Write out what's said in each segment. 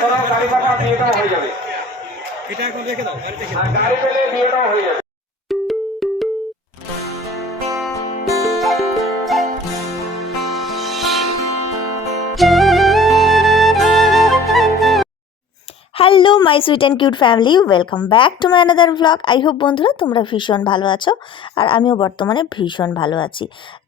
করো গাড়ি পাঠা বিয়েটাও হয়ে যাবে। এটা এখন রেখে দাও গাড়ি পেলে বিয়েটাও হয়ে যাবে। Hello my sweet and cute family welcome back to my another blog I hope বন্ধুরা তোমরা ভীষণ ভালো আছো আর আমিও বর্তমানে ভীষণ ভালো আছি।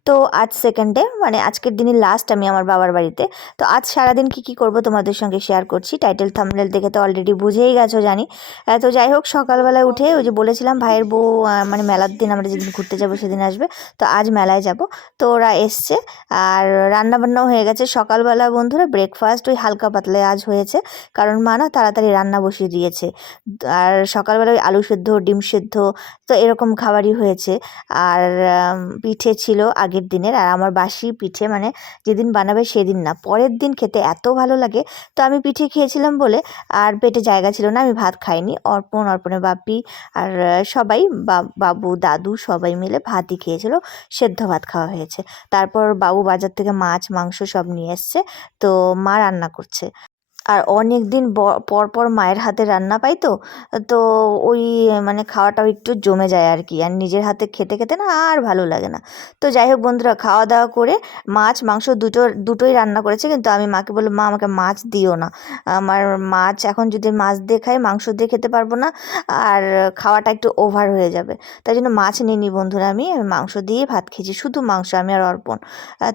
তো আজ সেকেন্ড সেকেন্ডে মানে আজকের দিনই লাস্ট আমি আমার বাবার বাড়িতে। তো আজ সারাদিন কী কী করব তোমাদের সঙ্গে শেয়ার করছি। টাইটেল থামনেল দেখে তো অলরেডি বুঝেই গেছো জানি। তো যাই হোক, সকালবেলায় উঠে ওই যে বলেছিলাম ভাইয়ের বউ মানে মেলার দিন আমরা যেদিন ঘুরতে যাব সেদিন আসবে। তো আজ মেলায় যাব। তো ওরা এসছে আর রান্নাবান্নাও হয়ে গেছে। সকালবেলা বন্ধুরা ব্রেকফাস্ট ওই হালকা পাতলা আজ হয়েছে। কারণ মা না তাড়াতাড়ি রান্না বসিয়ে দিয়েছে। আর সকালবেলা ওই আলু সেদ্ধ, ডিম সেদ্ধ তো এরকম খাবারই হয়েছে। আর পিঠে ছিল আগের দিনের। আর আমার বাসি পিঠে মানে যেদিন বানাবে সেদিন না। পরের দিন খেতে এত ভালো লাগে। তো আমি পিঠে খেয়েছিলাম বলে আর পেটে জায়গা ছিল না, আমি ভাত খাইনি। অর্পণ, অর্পণের বাপি আর সবাই বাবু, দাদু সবাই মিলে ভাতই খেয়েছিল। সেদ্ধ ভাত খাওয়া হয়েছে। তারপর বাবু বাজার থেকে মাছ, মাংস সব নিয়ে এসছে। তো মা রান্না করছে। আর অনেক দিন পর পর মায়ের হাতে রান্না পাই তো তো ওই মানে খাওয়াটাও একটু জমে যায় আর কি আর নিজের হাতে খেতে খেতে না আর ভালো লাগে না। তো যাই হোক বন্ধুরা খাওয়া দাওয়া করে মাছ, মাংস দুটো, দুটোই রান্না করেছে, কিন্তু আমি মাকে বললাম, মা, আমাকে মাছ দিও না। আমার মাছ, এখন যদি মাছ দিয়ে খাই, মাংস দিয়ে খেতে পারব না, আর খাওয়াটা একটু ওভার হয়ে যাবে। তাই জন্য মাছ নিইনি বন্ধুরা আমি মাংস দিয়ে ভাত খেয়েছি, শুধু মাংস, আমি আর অর্পণ।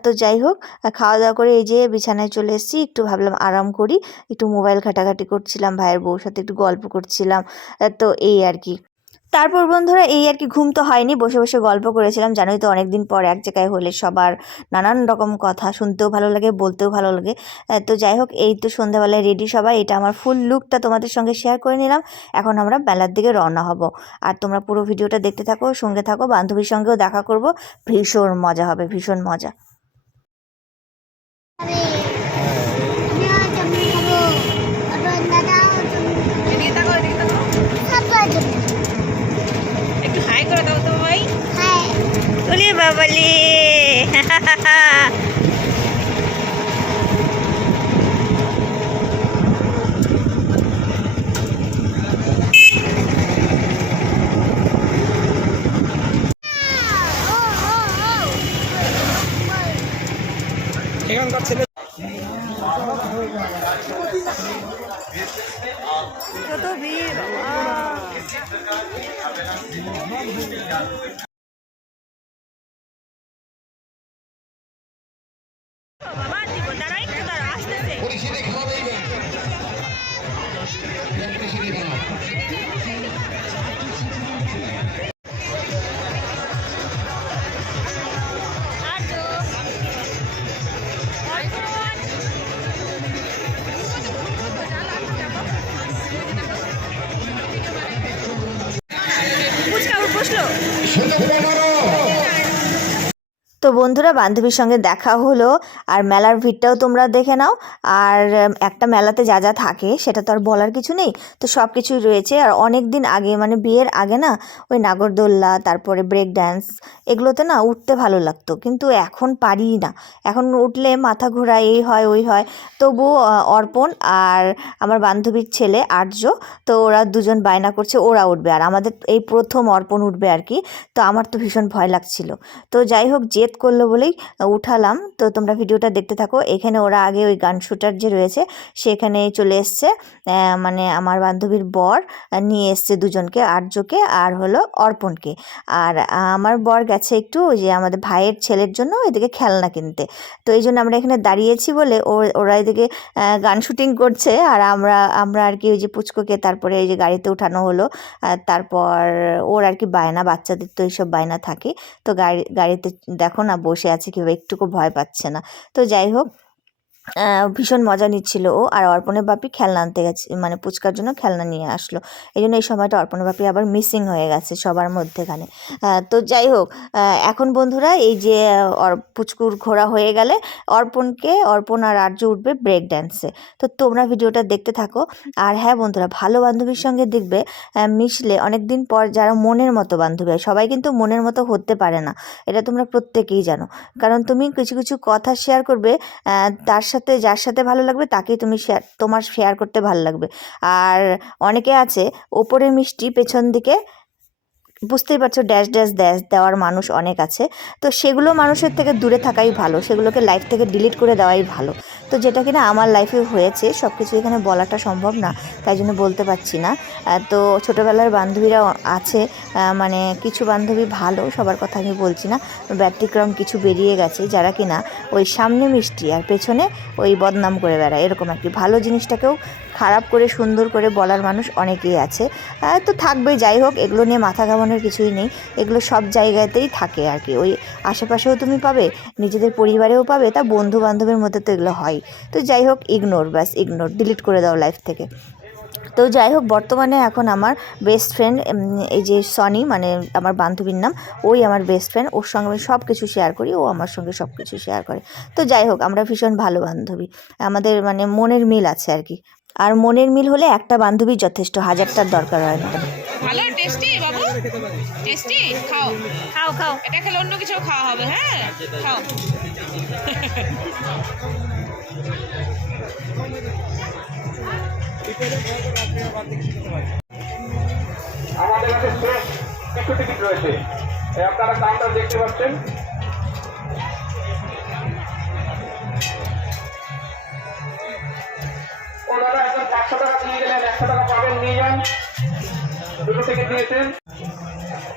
তো যাই হোক খাওয়া দাওয়া করে এই যে বিছানায় চলে এসেছি, একটু ভাবলাম আরাম করি। একটু মোবাইল ঘাটাঘাটি করছিলাম, ভাইয়ের বউর সাথে একটু গল্প করছিলাম তো এই আর কি। তারপর বন্ধুরা এই আর কি, ঘুম তো হয়নি, বসে বসে গল্প করেছিলাম, জানোই তো অনেকদিন পর এক জায়গায় হলে সবার নানান রকম কথা, শুনতেও ভালো লাগে, বলতেও ভালো লাগে। তো যাই হোক, এই তো সন্ধ্যাবেলায় রেডি সবাই, এটা আমার ফুল লুকটা তোমাদের সঙ্গে শেয়ার করে নিলাম। এখন আমরা বেলার দিকে রওনা হব। আর তোমরা পুরো ভিডিওটা দেখতে থাকো, সঙ্গে থাকো, বান্ধবীর সঙ্গেও দেখা করব, ভীষণ মজা হবে, ভীষণ মজা আমিও জমি খাব অটোর দাদাও জমি সবার জমি একটু হাই করে দাও তো ভাই হ্যাঁ ওলে বাবালে এখানকার ছেলে কত ভিড় বাবা বাবা দিব দাঁড়াই একটু দাঁড়া আসতেছে ফুচকা Thank you. তো বন্ধুরা, বান্ধবীর সঙ্গে দেখা হলো আর মেলার ভিড়টাও তোমরা দেখে নাও। আর একটা মেলাতে যা যা থাকে সেটা তো আর বলার কিছু নেই। তো সব কিছুই রয়েছে আর অনেক দিন আগে মানে বিয়ের আগে না, ওই নাগরদোল্লা, তারপরে ব্রেক ড্যান্স এগুলোতে না উঠতে ভালো লাগতো। কিন্তু এখন পারি না। এখন উঠলে মাথা ঘোরা, এই হয়, ওই হয়। তবু অর্পণ আর আমার বান্ধবীর ছেলে আর্য, তো ওরা দুজন বায়না করছে, ওরা উঠবে। আর আমাদের এই প্রথম অর্পণ উঠবে আর কি। তো আমার তো ভীষণ ভয় লাগছিল। তো যাই হোক জেদ করল বলেই উঠালাম। তো তোমরা ভিডিওটা দেখতে থাকো। এখানে ওরা আগে ওই গান শুটার যে রয়েছে, সেখানে চলে এসছে। মানে আমার বান্ধবীর বর নিয়ে এসছে দুজনকে, আর্যকে আর হলো অর্পণকে। আর আমার বর গেছে একটু ওই যে আমাদের ভাইয়ের ছেলের জন্য এদিকে খেলনা কিনতে। তো এই জন্য আমরা এখানে দাঁড়িয়েছি বলে ওরা এদিকে গান শুটিং করছে। আর আমরা আমরা আর কি ওই যে পুচকোকে তারপরে এই যে গাড়িতে উঠানো হলো। তারপর ওর আর কি বায়না, বাচ্চাদের তো এইসব বায়না থাকে। তো গাড়ি, গাড়িতে দেখো না বসে আছে কেউ একটুকু ভয় পাচ্ছে না। তো যাই হোক ভীষণ মজা নিচ্ছিল ও। আর অর্পণের বাপি খেলনা আনতে গেছে মানে পুচকার জন্য খেলনা নিয়ে আসলো। এই জন্য এই সময়টা অর্পণের বাপি আবার মিসিং হয়ে গেছে সবার মধ্যেখানে। তো যাই হোক এখন বন্ধুরা এই যে পুচকুর ঘোরা হয়ে গেলে অর্পণকে, অর্পণ আর আর্য উঠবে ব্রেক ড্যান্সে তো তোমরা ভিডিওটা দেখতে থাকো। আর হ্যাঁ বন্ধুরা, ভালো বান্ধবীর সঙ্গে দেখবে মিশলে অনেক দিন পর যারা মনের মতো বান্ধবী হয়, সবাই কিন্তু মনের মতো হতে পারে না। এটা তোমরা প্রত্যেকেই জানো। কারণ তুমি কিছু কিছু কথা শেয়ার করবে তার সাথে, যার সাথে ভালো লাগবে তাকেই তুমি শেয়ার তোমার শেয়ার করতে ভালো লাগবে। আর অনেকে আছে, ওপরে মিষ্টি পেছন দিকে বুঝতেই পারছ ড্যাশ ড্যাশ ড্যাশ দেওয়ার মানুষ অনেক আছে। তো সেগুলো মানুষের থেকে দূরে থাকাই ভালো, সেগুলোকে লাইফ থেকে ডিলিট করে দেওয়াই ভালো। তো যেটা কিনা আমার লাইফে হয়েছে সব কিছু এখানে বলাটা সম্ভব না, তাই জন্য বলতে পারছি না। তো ছোটোবেলার বান্ধবীরা আছে মানে কিছু বান্ধবী ভালো, সবার কথা আমি বলছি না, ব্যতিক্রম কিছু বেরিয়ে গেছে, যারা কিনা ওই সামনে মিষ্টি আর পেছনে ওই বদনাম করে বেড়ায়, এরকম কি। ভালো জিনিসটাকেও খারাপ করে সুন্দর করে বলার মানুষ অনেকেই আছে। তো থাকবে যাই হোক, এগুলো নিয়ে মাথা ঘামানোর কিছুই নেই, এগুলো সব জায়গাতেই থাকে আর কি। ওই আশেপাশেও তুমি পাবে, নিজেদের পরিবারেও পাবে, তা বন্ধু বান্ধবের মধ্যে তো এগুলো হয়। তো যাই হোক ইগনোর ব্যাস ইগনোর ডিলিট করে দাও লাইফ থেকে। তো যাই হোক, বর্তমানে এখন আমার বেস্ট ফ্রেন্ড এই যে সনি মানে আমার বান্ধবীর নাম, ওই আমার বেস্ট ফ্রেন্ড ওর সঙ্গে আমি সব কিছু শেয়ার করি, ও আমার সঙ্গে সব কিছু শেয়ার করে। তো যাই হোক, আমরা ভীষণ ভালো বান্ধবী। আমাদের মানে মনের মিল আছে আর কি। আর মনের মিল হলে একটা বান্ধবী যথেষ্ট, হাজারটার দরকার হয় না। টেস্টি? খাও। খাও খাও। এটা খেলে অন্য কিছু খাওয়া হবে হ্যাঁ? খাও। আমাদের কাছে শেষ কিছু টিকিট রয়েছে। এই আপনারা কাউন্টার দেখতে পাচ্ছেন। ওনারা এখন পাঁচশো টাকা দিয়ে গেলেন একশো টাকা পাবেন নিয়ে যান। দুটো টিকিট দিয়েছেন।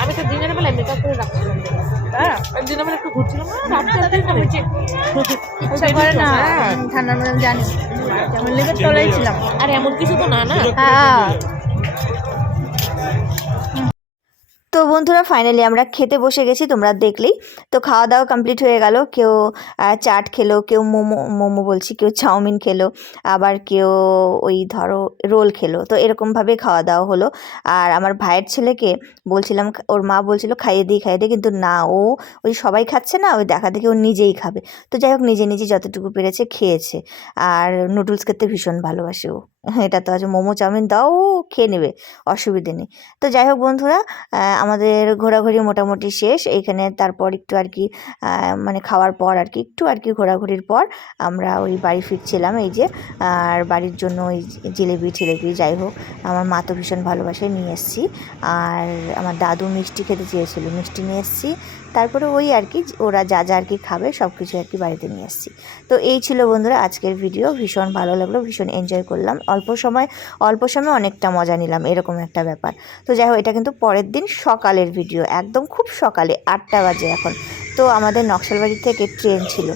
আমি তো দিনের বেলায় মেকআপ করে রাখছিলাম। হ্যাঁ দিনের বেলা একটু ঘুরছিলাম। ইচ্ছা করে না ঠান্ডার মধ্যে জানি যেমন লেগে ছিলাম আর এমন কিছু তো না না? হ্যাঁ। তো বন্ধুরা ফাইনালি আমরা খেতে বসে গেছি, তোমরা দেখলেই। তো খাওয়া দাওয়া কমপ্লিট হয়ে গেল, কেউ চাট খেলো, কেউ মোমো মোমো বলছি, কেউ চাউমিন খেলো, আবার কেউ ওই ধরো রোল খেলো। তো এরকমভাবে খাওয়া দাওয়া হলো। আর আমার ভাইয়ের ছেলেকে বলছিলাম, ওর মা বলছিল, খাইয়ে দিই খাইয়ে দিই। কিন্তু না, ও ওই সবাই খাচ্ছে না, ওই দেখা দেখে ও নিজেই খাবে। তো যাই হোক, নিজে নিজে যতটুকু পেরেছে খেয়েছে। আর নুডলস খেতে ভীষণ ভালোবাসে ও। এটা তো আছে। মোমো চাউমিন দাও, খেয়ে নেবে, অসুবিধে নেই। তো যাই হোক বন্ধুরা আমাদের ঘোরাঘুরি মোটামুটি শেষ। এইখানে তারপর একটু আর কি মানে খাওয়ার পর আর কি, একটু আর কি ঘোরাঘুরির পর আমরা ওই বাড়ি ফিরছিলাম এই যে, আর বাড়ির জন্য ওই জিলেবি টিলেবি যাই হোক, আমার মা তো ভীষণ ভালোবাসে নিয়ে এসেছি। আর আমার দাদু মিষ্টি খেতে চেয়েছিল, মিষ্টি নিয়ে এসেছি। তারপরে ওই আর কি ওরা যা যা আর কি খাবে সব কিছু আর কি বাড়িতে নিয়ে এসেছি তো এই ছিল বন্ধুরা আজকের ভিডিও ভীষণ ভালো লাগল, ভীষণ এনজয় করলাম। অল্প সময় অল্প সময় অনেকটা মজা নিলাম, এরকম একটা ব্যাপার। তো যাই হোক, এটা কিন্তু পরের দিন সকালের ভিডিও একদম খুব সকালে, আটটা বাজে এখন। তো আমাদের নকশালবাড়ি থেকে ট্রেন ছিল।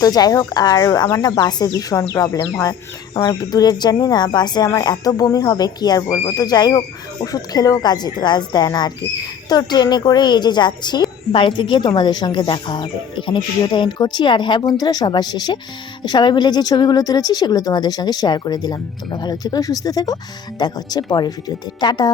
তো যাই হোক, আর আমার না বাসে ভীষণ প্রবলেম হয়। আমার দূরের জার্নি না, বাসে আমার এত বমি হবে, কি আর বলব? তো যাই হোক, ওষুধ খেলেও কাজে, কাজ দেয় না আর কি। তো ট্রেনে করে এই যে যাচ্ছি বাড়িতে গিয়ে তোমাদের সঙ্গে দেখা হবে। এখানে ভিডিওটা এন্ড করছি আর হ্যাঁ বন্ধুরা, সবার শেষে সবাই মিলে যে ছবিগুলো তুলেছি সেগুলো তোমাদের সঙ্গে শেয়ার করে দিলাম। তোমরা ভালো থেকো, সুস্থ থেকো। দেখা হচ্ছে পরের ভিডিওতে টাটা!